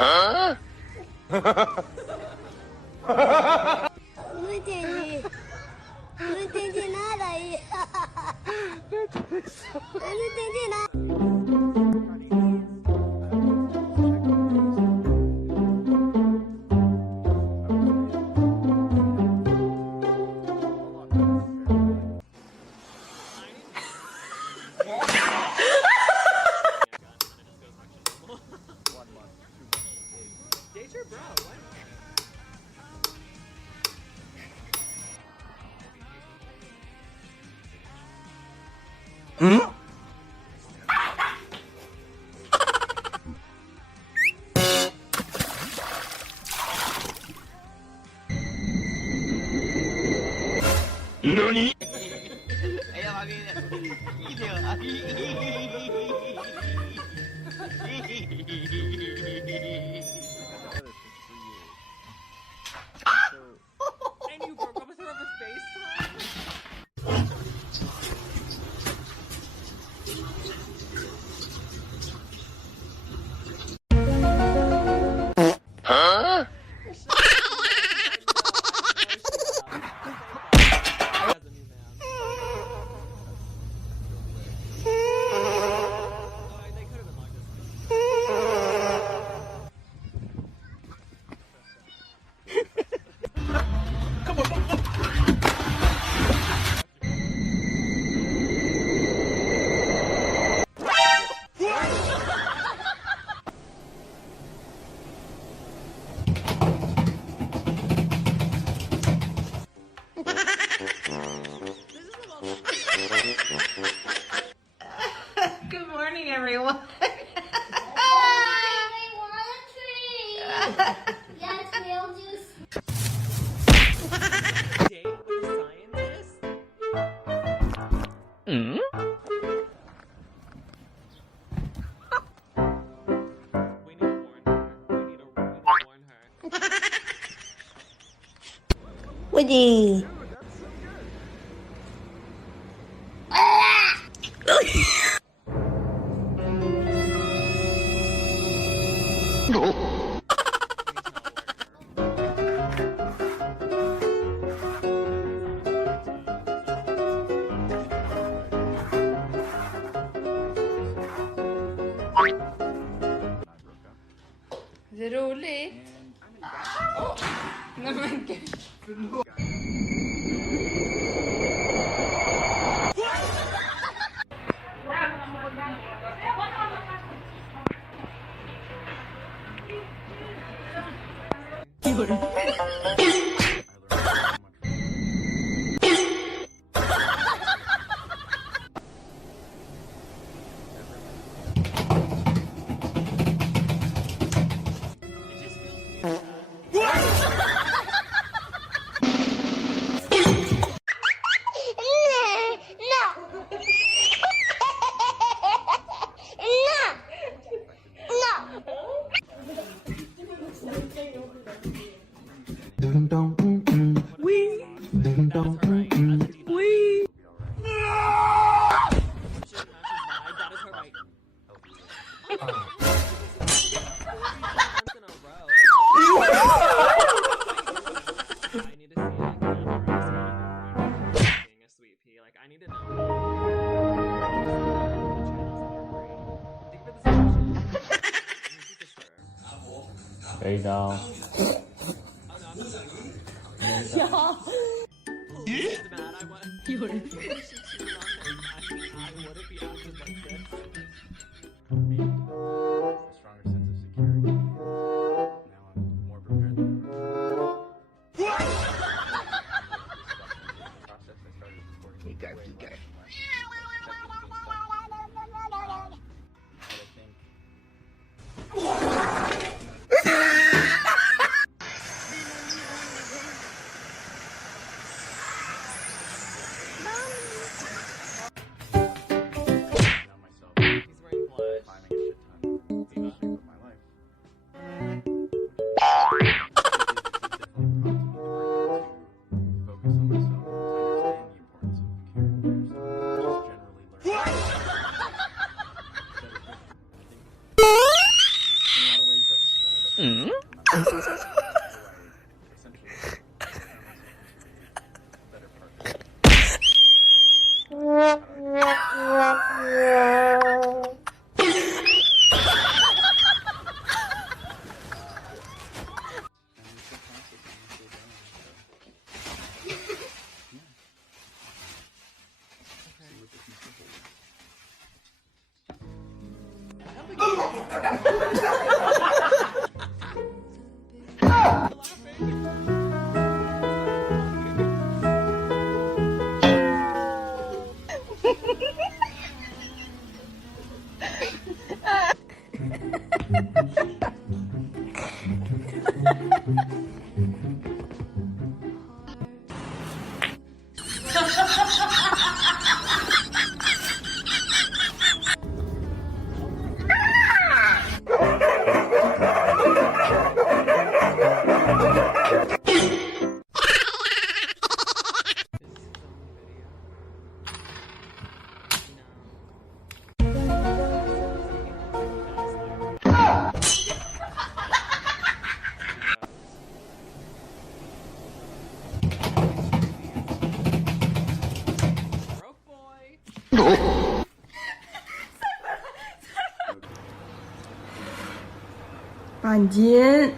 何？ And you broke up with her over FaceTime? Good morning, everyone. Yes, we'll just. Date with a scientist? We need to warn her. We need to warn her. Woody. Är det roligt? Nej men gud. There you go. Broke boy. 안진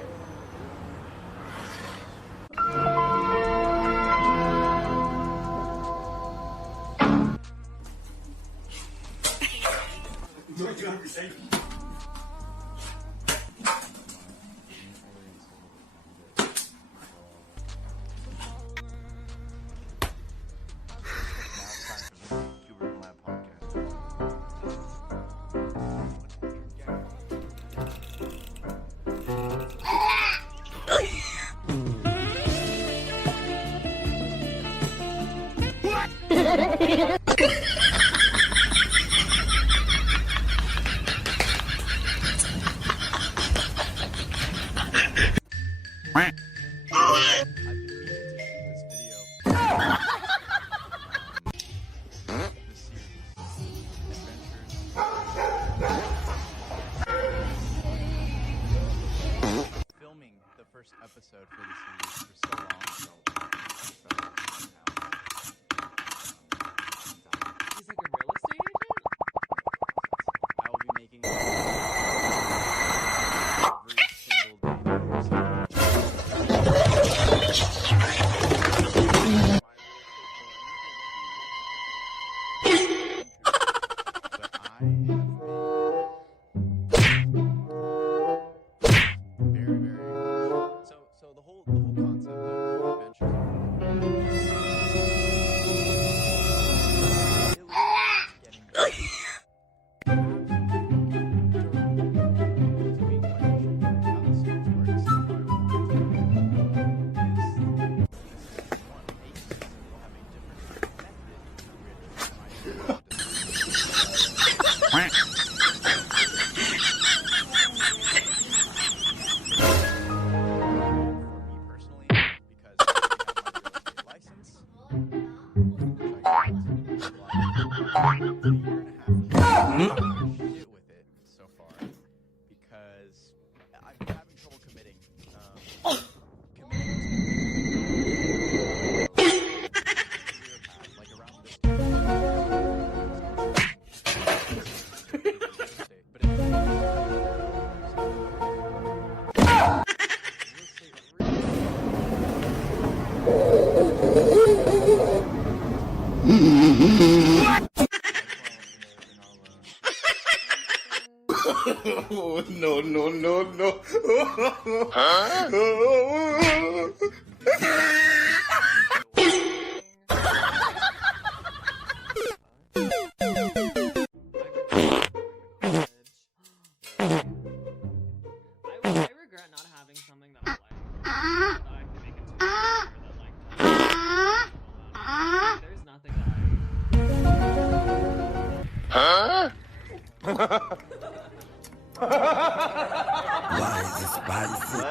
Filming the first episode for the series for so long, He's like a real estate agent? I will be making every single So the whole concept of shit with it so far because I've been having trouble committing. Like around this Oh, no, no, no, no. I regret not having something that I like. That I can make into a career that there's nothing that Why is it spicy?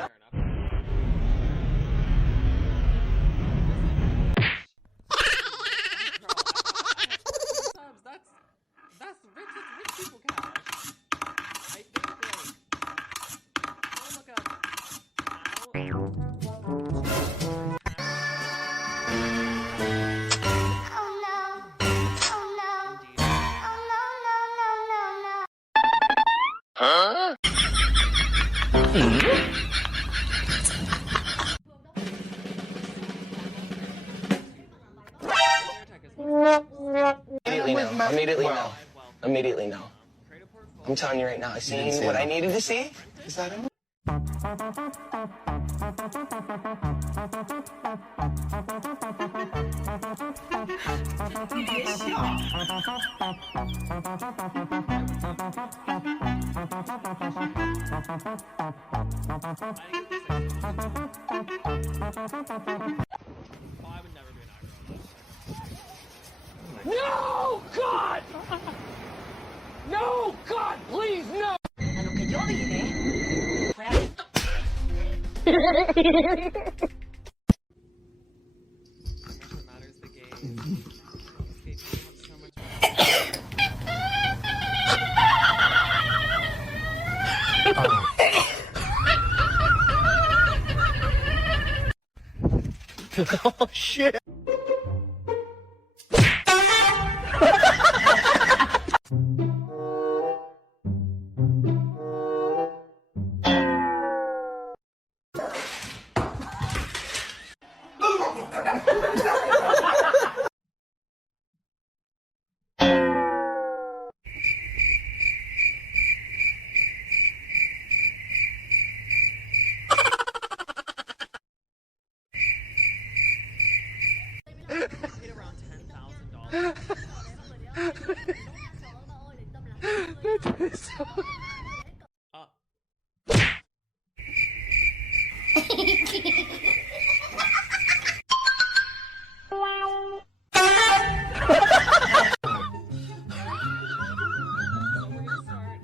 That's rich people cash. I think like, go look up Immediately no. Immediately no. I'm telling you right now, I seen what I needed to see. Is that it? I would never be an aggro. No, God! No, God, please, no! A lo que yo vine fue a... What matters the game. Skating have so much Oh shit! paid around $10,000. So we're gonna start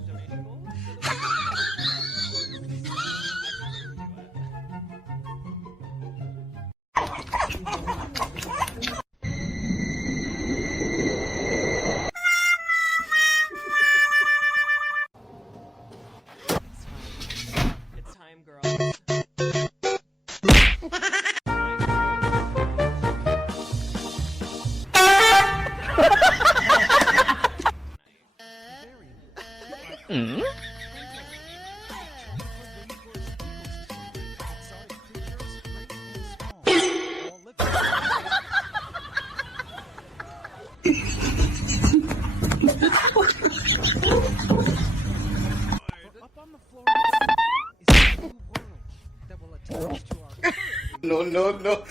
donation goals. It's time, girls. Up on the floor is a new world that will attach to our No, no, no.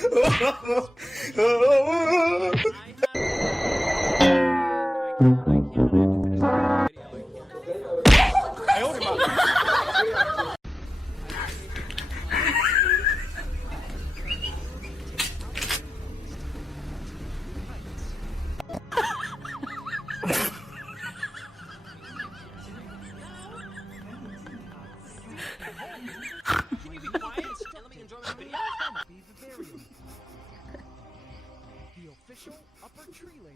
the official upper tree layer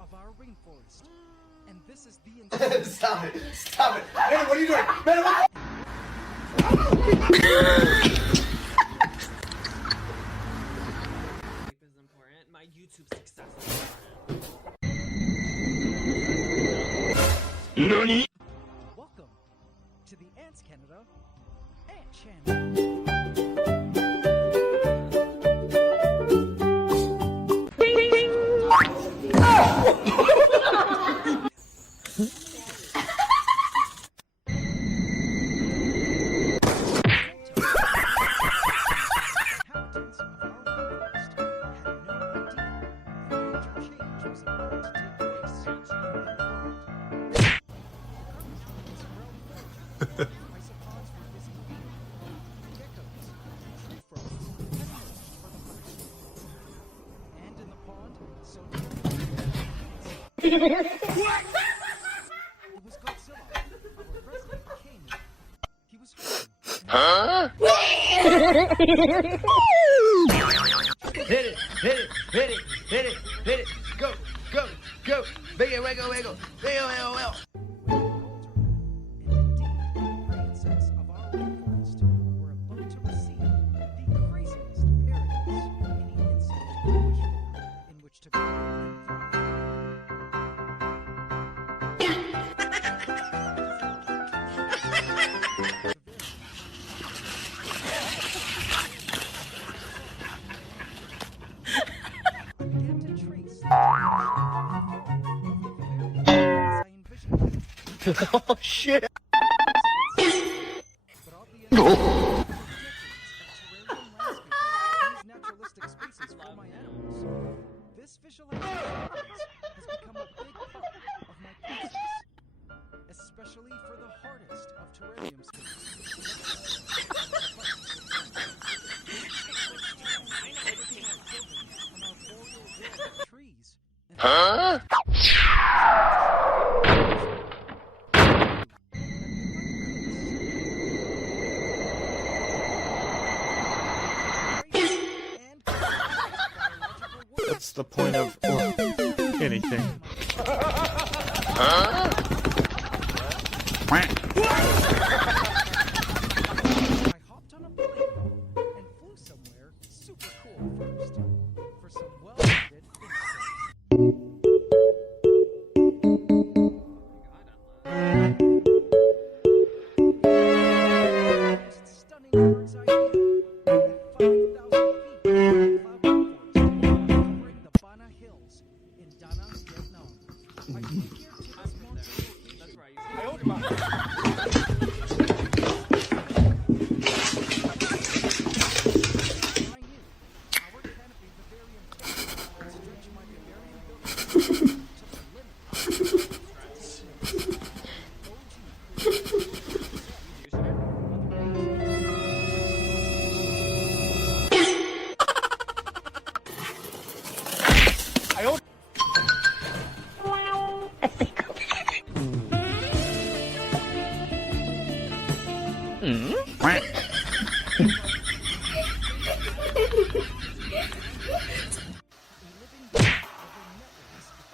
of our rainforest. And this is the Stop it! Stop it! Man, what are you doing? Man, what? Is important. My YouTube success is important. Nani? Welcome to the Ants Canada Ant Channel. Inhabitants of our rainforest had no idea that a major change was about to take place in their world. Isopods were busy feeding, geckos, tree frogs, and peppers for the harvest. And in the pond, so it was Godzilla, our president came in. He was home. Hit it! Hit it! Hit it! Hit it! Hit it! Go! Go! Go! Wiggle! Wiggle! Wiggle! Wiggle! Wiggle! Wiggle! And indeed, the insects of our rainforest were about to receive the craziest paradise any insect could wish for, in which to grow and thrive. Oh shit! But oddly enough, terrarium landscaping these naturalistic spaces for my animals. This visualization has become a big part of my process, especially for the hardest of terrarium spaces. Huh? What's the point of anything? Huh? I hopped on a plane and flew somewhere super cool first for some well-needed stunning bird's eye view at 5,000 feet cloud rainforest covering the Bana Hills in Da Nang, Vietnam. I flew here to this monster location. That's where I used to Our canopy Bavarian stretch my Bavarian building to the limit. I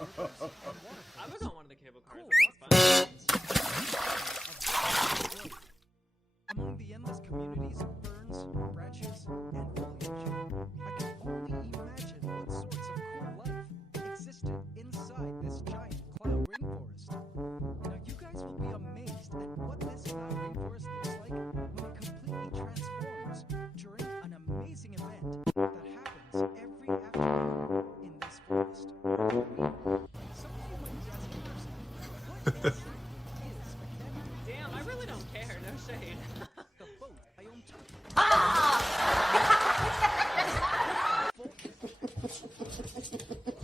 was on one of the cable cars. It was fun. Among the endless communities of ferns, branches, and foliage, I can only imagine what sorts of cool life existed inside this giant cloud rainforest. Now you guys will be amazed at what this cloud rainforest looks like when it completely transforms during an amazing event that happens every afternoon in this forest. Some of you might be asking yourself, what exactly is a canopy? Damn, I really don't care. No shade. The boat I own Turkey.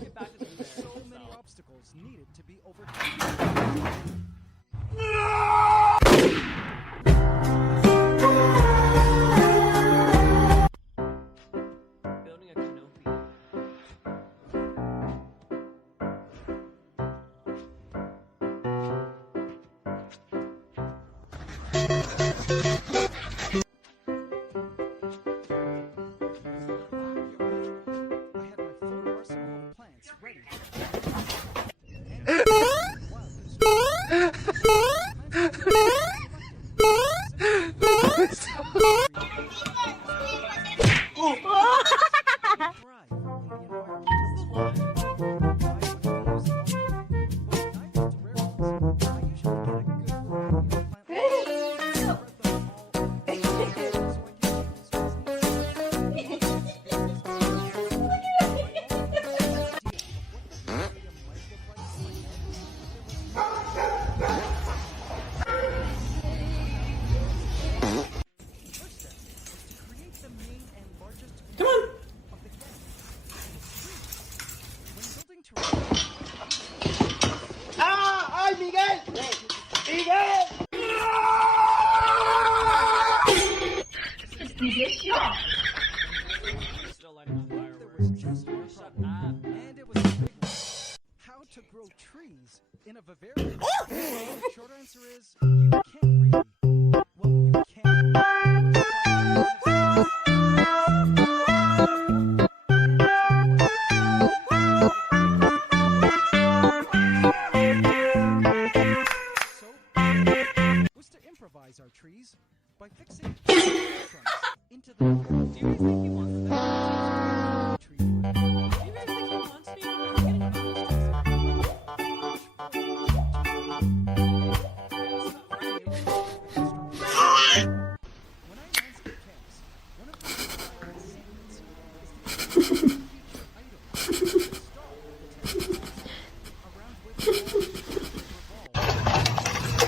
Get back to the So many obstacles needed to be overcome. building a canopy. I had my full arsenal of plants ready. Still lighting on There fireworks. was just one Shut problem, up. and it was a big one. How to grow trees in a Bavarian? Short answer is you can't really. Well, you can. So, was to improvise our trees by fixing trunks into the Do you guys think he wants that? tree. Do you guys think he wants me? I'm getting embarrassed. When I landscape camps, one of the secrets is to feature items to install the tent around which all the revolve.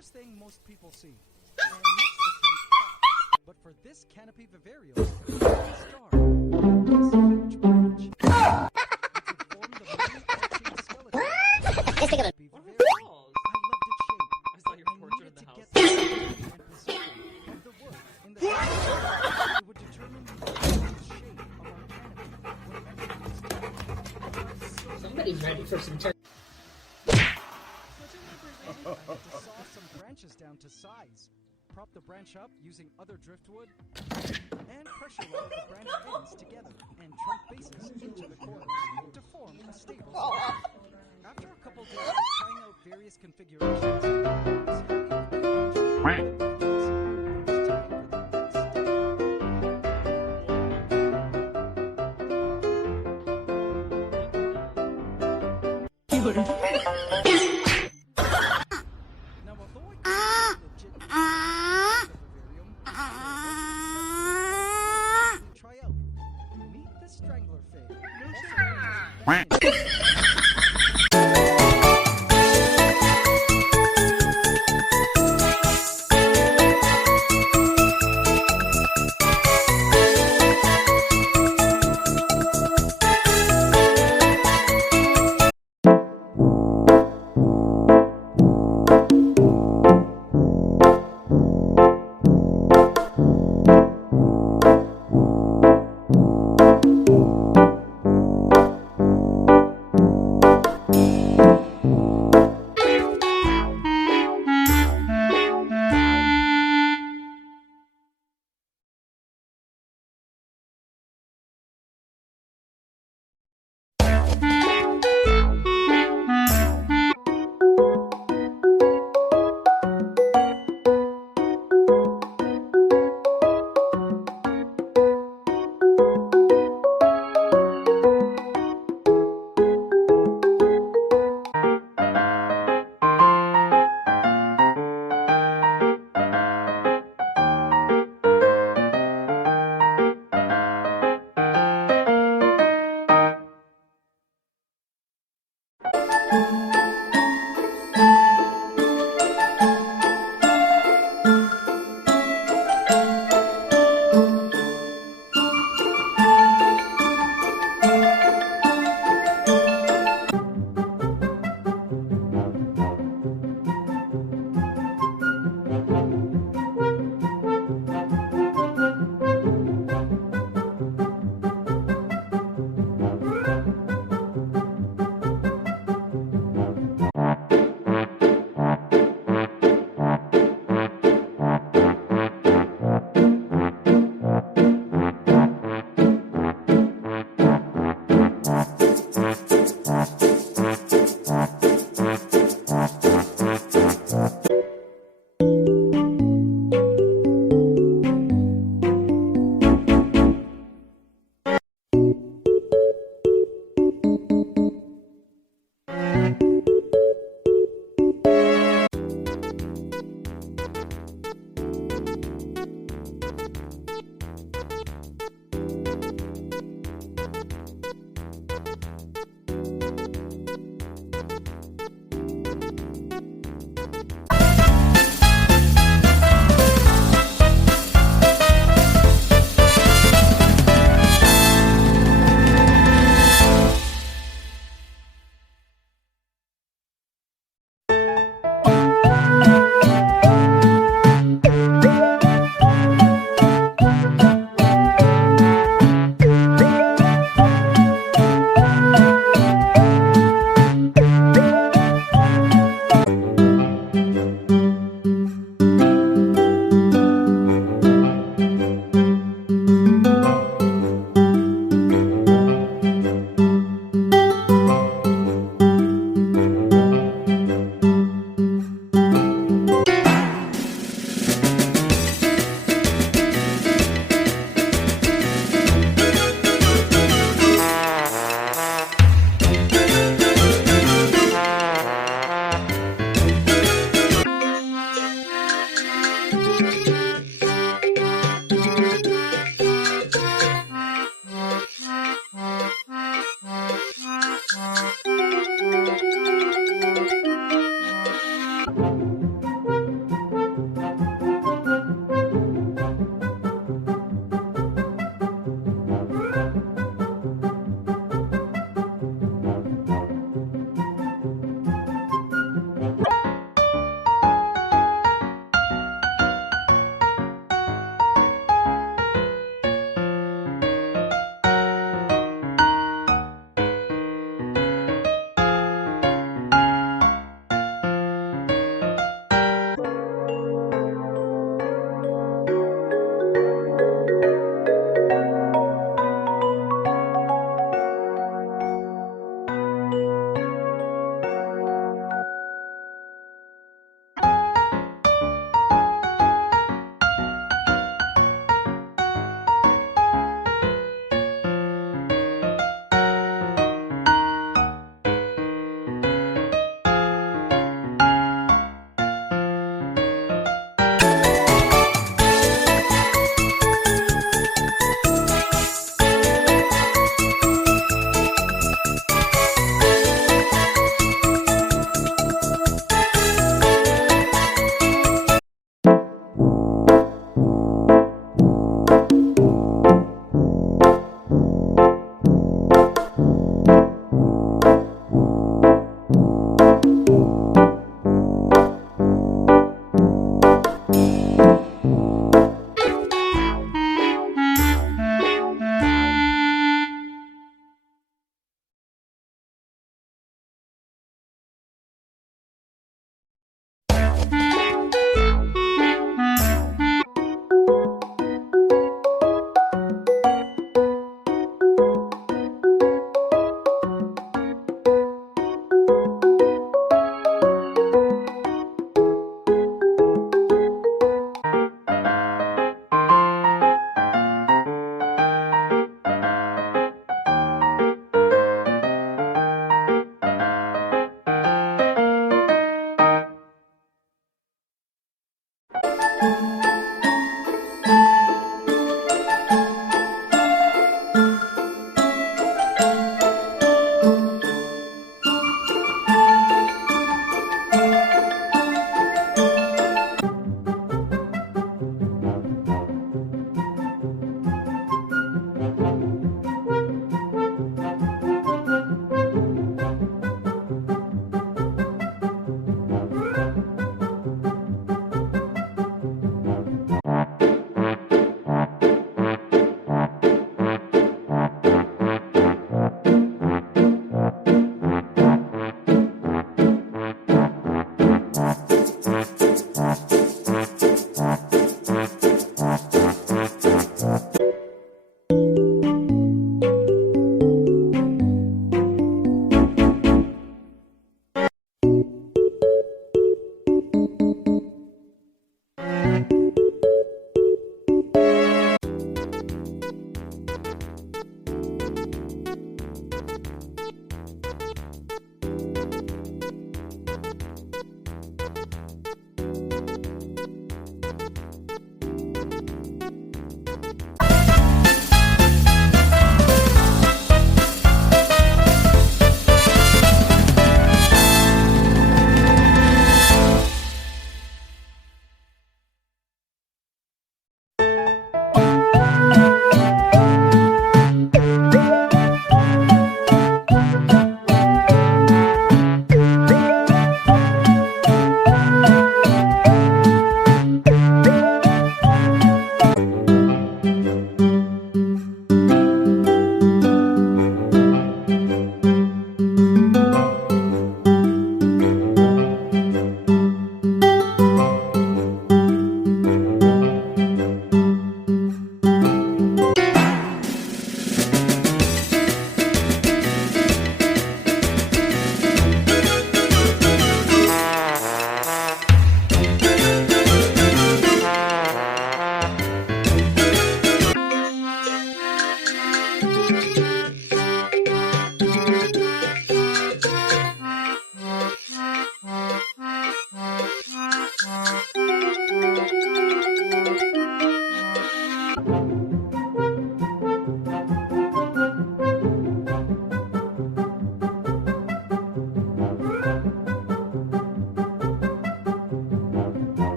first thing most people see, and makes the tank pop. But for this canopy vivarium, it's a star, this huge branch, which would form the main arching skeleton. What are the walls? I loved its shape. I saw your I portrait needed of the to house. get the shape and position of the wood in the center. It would determine the exact shape of our canopy whenever it was done. Somebody's ready for some turkey. I had to saw some branches down to size, prop the branch up using other driftwood, and pressure lock the branch ends together and trunk bases into the corners to form a stable structure. After a couple days of trying out various configurations, I was happy with the arrangement. It was time for the next step. Now, although I couldn't legit try out, meet the strangler fig. Also known as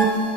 Bye.